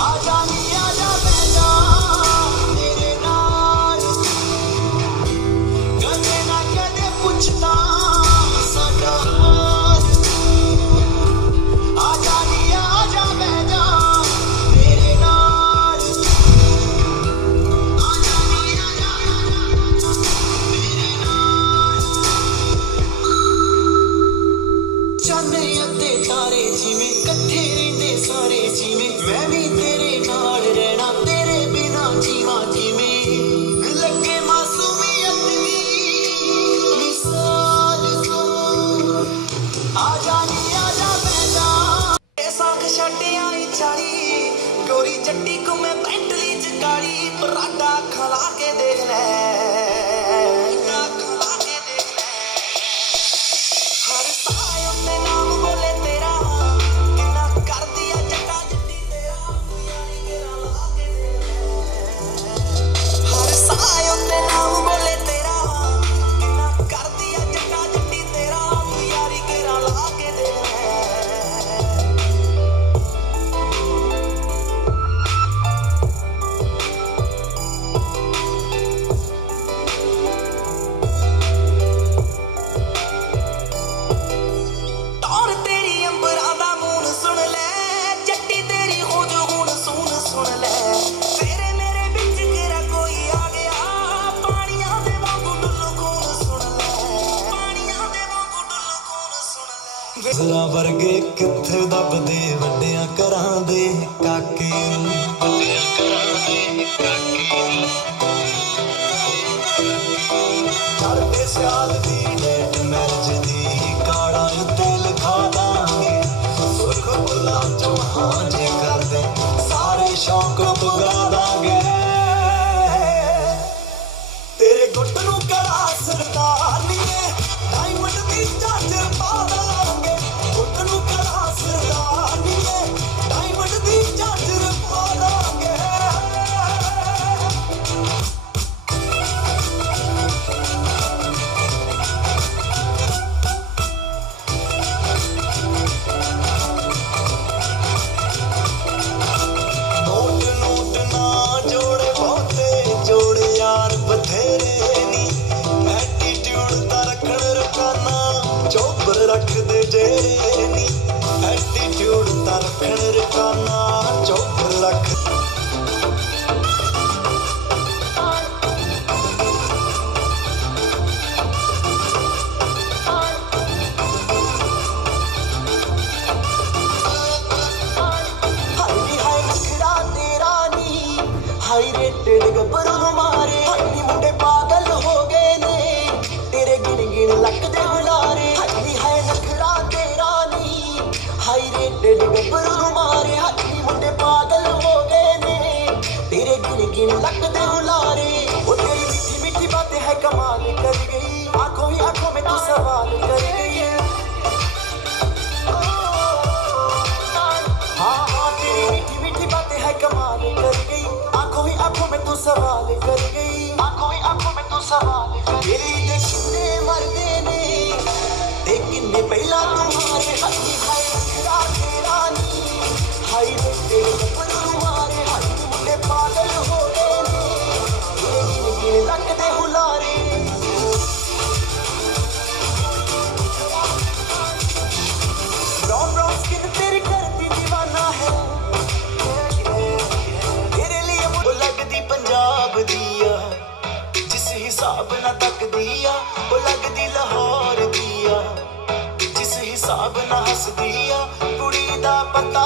आजा नी आजा बैजा मेरे नाल कदे ना कदे पुछदा साडा हाल आजा नी आजा बैजा मेरे नाल आजा नी आजा मेरे नाल चांदे अते तारे जिवें कट्ठे रहिंदे सारे जिवें मैं भी तेरे नाल रहना तेरे बिना जीवा जिवें लगे मासूमियत दी मिसाल तू आजा नी आजा बैजा साख छड्ड आई चाली गोरी चट्टी को मैं पेंटली च काली पराठा खला के देख ले खला के देख ले हर साय अपने नाम बोले तेरा किन्ना कर दिया जट्टा जट्टी तेरा यारी मेरा ला के देख ले हर साय अपने नाम बोले तेरा किन्ना कर दिया जट्टा जट्टी तेरा यारी मेरा ला के देख ले ਟੌਰ ਤੇਰੀ ਅੰਬਰਾਂ ਦਾ ਮੂਨ ਸੁਣ ਲੈ ਜੱਟੀ ਤੇਰੀ ਹੋ ਜੋ ਹੁਣ ਸੁਣ ਲੈ ਤੇਰੇ ਮੇਰੇ ਵਿੱਚ ਕਿਹੜਾ ਕੋਈ ਆ ਗਿਆ ਪਾਣੀਆਂ ਦੇ ਵਾਂਗੂ ਡੁੱਲੂ ਖੂਨ ਸੁਣ ਲੈ ਪਾਣੀਆਂ ਦੇ ਵਾਂਗੂ ਡੁੱਲੂ ਖੂਨ ਸੁਣ ਲੈ ਵਿਸਲਾ ਵਰਗੇ ਕਿੱਥੇ ਦੱਬਦੇ ਵੱਡਿਆਂ ਘਰਾਂ ਦੇ ਕਾਕੇ ਵੱਡਿਆਂ ਘਰਾਂ ਦੇ ਕਾਕੇ ਚੜ੍ਹਦੇ ਸਿਆਲ ਦੀ ਡੇਟ ਮੈਰਿਜ ਦੀ ਕਾੜਾ ਉੱਤੇ ਲਿਖਾ ਦਾਂਗੇ ਸੁਰਖ ਬੁੱਲਾ ਚੋਂ ਹਾਂ ਜੇ ਕਰਦੇ ਸਾਰੇ ਸ਼ੌਕ ਪੁਗਾ ਦਾਂਗੇ ਤੇਰੇ ਗੁੱਟ ਨੂੰ ਕੜਾ ਸਰਦਾਰਨੀਏ ਡਾਇਮੰਡ ਦੀ ਚਾਦਰ ਪਾ ਦਾਂਗੇ ਗੁੱਟ ਨੂੰ ਕੜਾ ਸਰਦਾਰਨੀਏ ਡਾਇਮੰਡ ਦੀ ਚਾਦਰ ਪਾ ਦਾਂਗੇ ਨੋਟ ਨੋਟ ਨਾ ਜੋੜੇ ਬਹੁਤੇ ਜੋੜੇ ਯਾਰ ਬਥੇਰੇ ਨੀ ਐਟੀਟਿਊਡ ਤਾਂ ਰੱਖਣ ਰਕਾਨਾ ਚੋਬਰ ਰੱਖਦੇ ਜਿਹੜੇ ਨੀ ਐਟੀਟਿਊਡ ਤਾਂ ਰੱਖਣ ਰਕਾਨਾ ਚੋਬਰ ਰੱਖ ਹਾਈ ਹਾਈ ਨਖਰਾ ਤੇਰਾ ਨੀ ਹਾਈ ਰੇਟਡ ਗੱਭਰੂ ਨੂੰ ਮਾਰੇ ਹਾਈ ਮੁੰਡੇ ਪਾਗਲ ਹੋ ਗਏ ਨੇ ਤੇਰੇ ਗਿਣ ਗਿਣ ਲੱਕ ਦੇ ਹੁਲਾਰੇ ਹਾਈ ਹਾਈ ਨਖਰਾ ਤੇਰਾ ਨੀ ਹਾਈ ਰੇਟਡ ਗੱਭਰੂ ਨੂੰ ਮਾਰੇ ਹਾਈ ਮੁੰਡੇ ਪਾਗਲ ਹੋ ਗਏ ਨੇ ਤੇਰੇ ਗਿਣ ਗਿਣ ਲੱਕ ਦੇ ਹੁਲਾਰੇ ਉਹ ਤੇਰੀ ਮਿੱਠੀ ਮਿੱਠੀ ਬਾतें है कमाल कर गई आंखों ही आंखों में तू सवाल कर गई हाँ हाँ तेरी मीठी मीठी बातें है कमाल कर गई आंखों ही आंखों में तू सवाल कर गई आंखों ही आंखों में तू सवाल कर गई तेरी दे किन्ने मरदे ने ते किन्ने पहला तुम्हारे हाथी हाय नखरा तेरा नी हाय रे तेरे गब्बरू मारे हाय मुंडे पागल हो गए ने तेरे गिन गिन लक दे हुलारे ब्राउन ब्राउन स्किन तेरी करती दीवाना है तेरे लिए वो लगदी पंजाब दिया जिस हिसाब ना तक दिया वो लगदी लाहौर दिया जिस हिसाब ना हस दिया कुड़ी दा पता